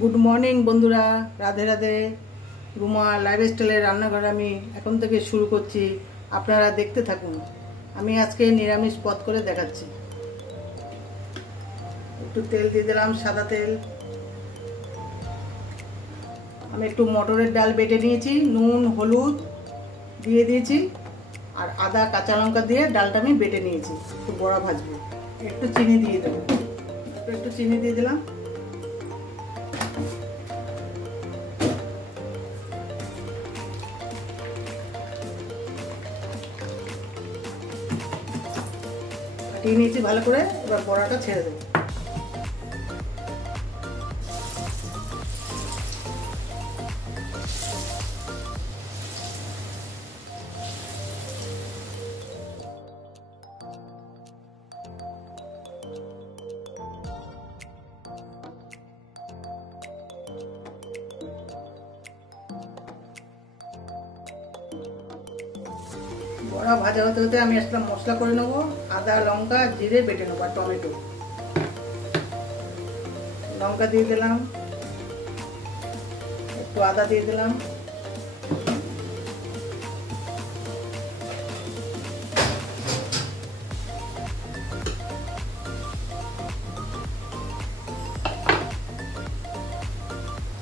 Good morning বন্ধুরা, রাধে রাধে। রুমা লাইফস্টাইলের রান্নাঘর আমি এখন থেকে শুরু করছি, আপনারা দেখতে থাকুন। আমি আজকে নিরামিষ পদ করে দেখাচ্ছি। একটু তেল দিয়ে দিলাম, সাদা তেল। আমি একটু মটরের ডাল বেটে নিয়েছি, নুন হলুদ দিয়ে দিয়েছি, আর আদা কাঁচা লঙ্কা দিয়ে ডালটা আমি বেটে নিয়েছি। একটু বড়া ভাজবো, একটু চিনি দিয়ে দেবো, একটু চিনি দিয়ে দিলাম। দিয়ে নিয়েছি ভালো করে, এবার বড়াটা ছেড়ে দেবো। বড়া ভাজা হতে হতে আমি একটা মশলা করে নেবো। আদা লঙ্কা জিরে বেটে নেবো, আর টমেটো। লঙ্কা দিয়ে দিলাম, একটু আদা দিয়ে দিলাম,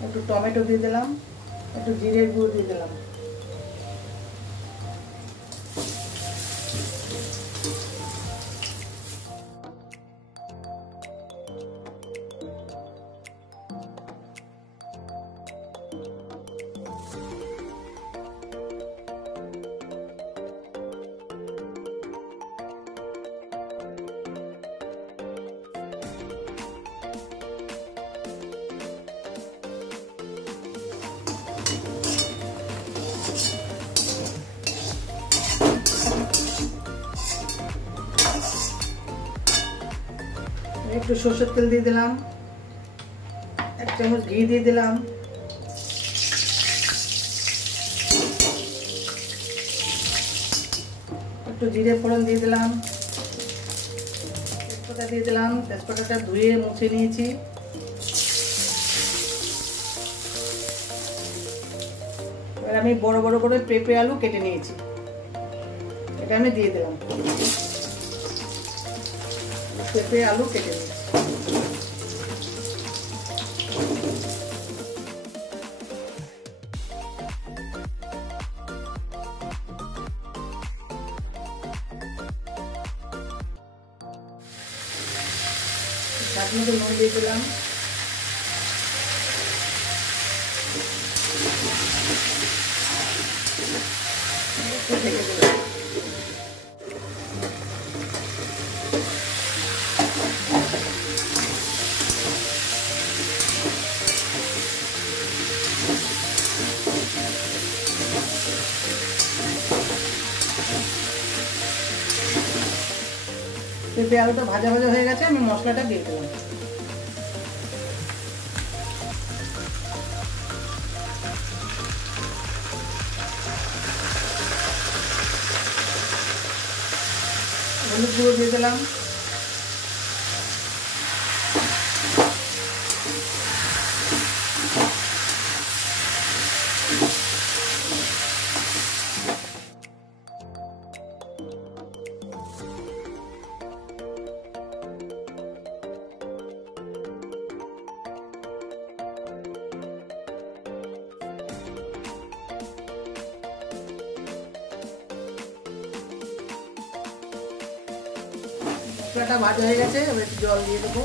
একটু টমেটো দিয়ে দিলাম, একটু জিরের গুঁড়ো দিয়ে দিলাম। একটু সরষের তেল দিয়ে দিলাম, 1 চামচ ঘি দিয়ে দিলাম, একটু জিরে ফোড়ন দিয়ে দিলাম, তেজপাতা দিয়ে দিলাম। তেজপাতাটা ধুয়ে মুছে নিয়েছি। এবার আমি বড় বড় করে পেঁপে আলু কেটে নিয়েছি, এটা আমি দিয়ে দিলাম। পেঁপে আলু কেটে নিয়েছি। স্বাদ মতো নুন দিয়ে দিলাম। ঢেকে দিলাম। পেঁপে আলুটা ভাজা ভাজা হয়ে গেছে, আমি মশলাটা দিয়ে দিলাম। হলুদ গুঁড়ো দিয়ে দিলাম, মশলাটা ভাজা হয়ে গেছে। এবার একটু জল দিয়ে দেবো।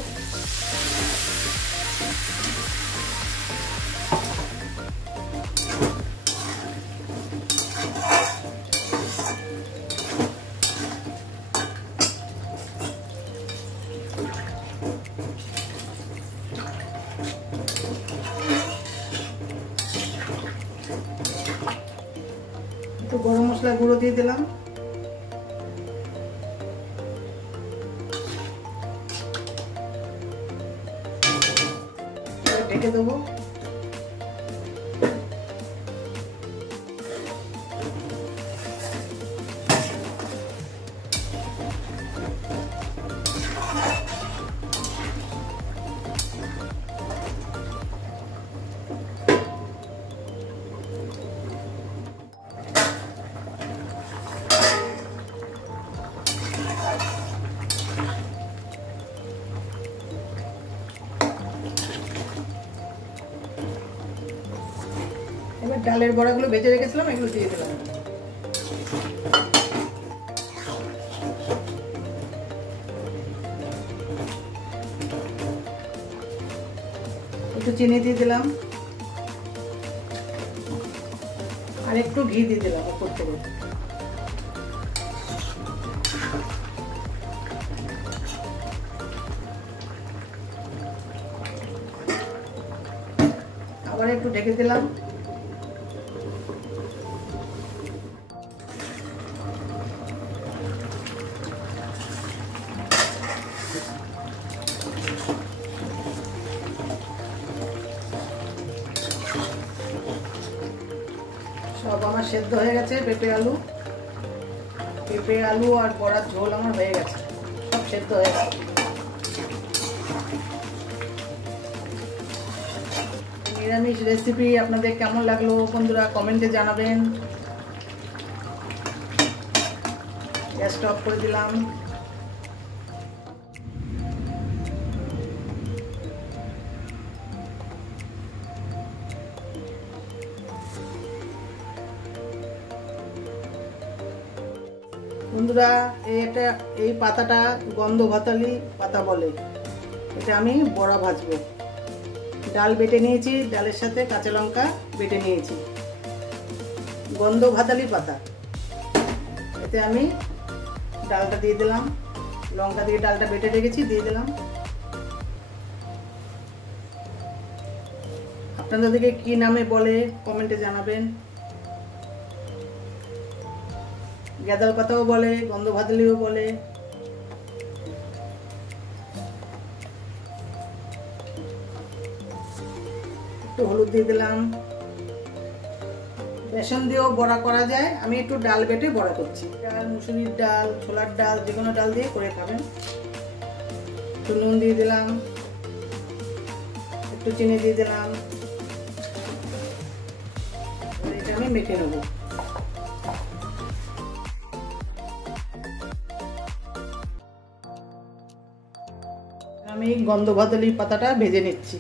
একটু গরম মশলা গুঁড়ো দিয়ে দিলাম। ঢেকে দেবো। এবার ডালের বড়াগুলো ভেজে রেখেছিলাম, এগুলো দিয়ে দিলাম। একটু চিনি দিয়ে দিলাম আর একটু ঘি দিয়ে দিলাম উপর থেকে। আবার একটু ঢেকে দিলাম। সব আমার সেদ্ধ হয়ে গেছে। পেঁপে আলু আর বড়ার ঝোল আমার হয়ে গেছে, সব সেদ্ধ হয়ে গেছে। নিরামিষ রেসিপি আপনাদের কেমন লাগলো বন্ধুরা কমেন্টে জানাবেন। গ্যাসটা অফ করে দিলাম। বন্ধুরা এই পাতাটা গন্ধ ভাতালি পাতা বলে। এটা আমি বড়া ভাজবো। ডাল বেটে নিয়েছি, ডালের সাথে কাঁচা লঙ্কা বেটে নিয়েছি। গন্ধ ভাতালি পাতা, এতে আমি ডালটা দিয়ে দিলাম। লঙ্কা দিয়ে ডালটা বেটে রেখেছি, দিয়ে দিলাম। আপনাদেরকে কি নামে বলে কমেন্টে জানাবেন। গাঁদাল পাতাও বলে, গন্ধ ভাতালিও বলে। একটু হলুদ দিয়ে দিলাম। বেসন দিয়েও বড়া করা যায়, আমি একটু ডাল বেটে বড়া করছি। ডাল, মুসুরির ডাল, ছোলার ডাল, যে কোনো ডাল দিয়ে করে খাবেন। একটু নুন দিয়ে দিলাম, একটু চিনি দিয়ে দিলাম। এটা আমি মেখে নেব। আমি গন্ধ ভাতালি পাতাটা ভেজে নিচ্ছি।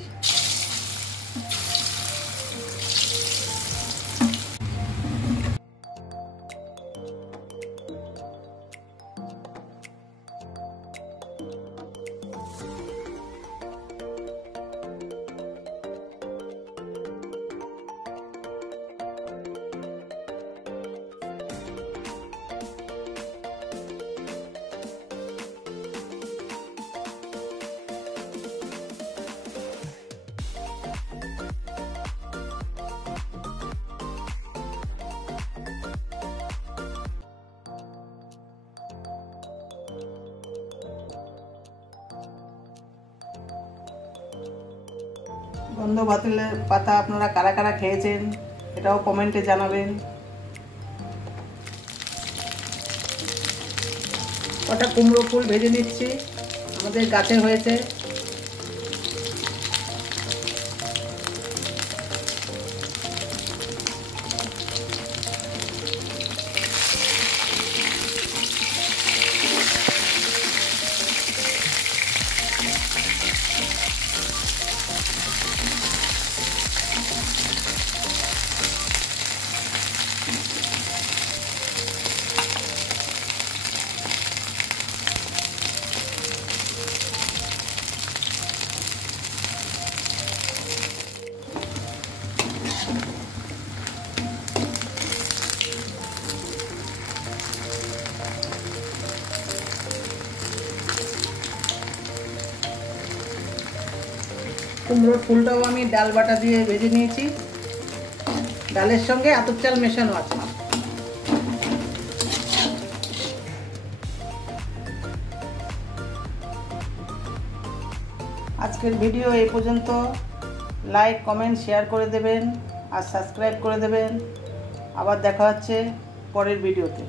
গন্ধ ভাতালের পাতা আপনারা কারা কারা খেয়েছেন এটাও কমেন্টে জানাবেন। কটা কুমড়ো ফুল ভেজে নিচ্ছি, আমাদের গাছে হয়েছে। কুমড়োর ফুলটাও আমি ডাল বাটা দিয়ে ভেজে নিয়েছি। ডালের সঙ্গে আতপ চাল মেশানো আছে। আজকের ভিডিও এই পর্যন্ত। লাইক, কমেন্ট, শেয়ার করে দেবেন আর সাবস্ক্রাইব করে দেবেন। আবার দেখা হচ্ছে পরের ভিডিওতে।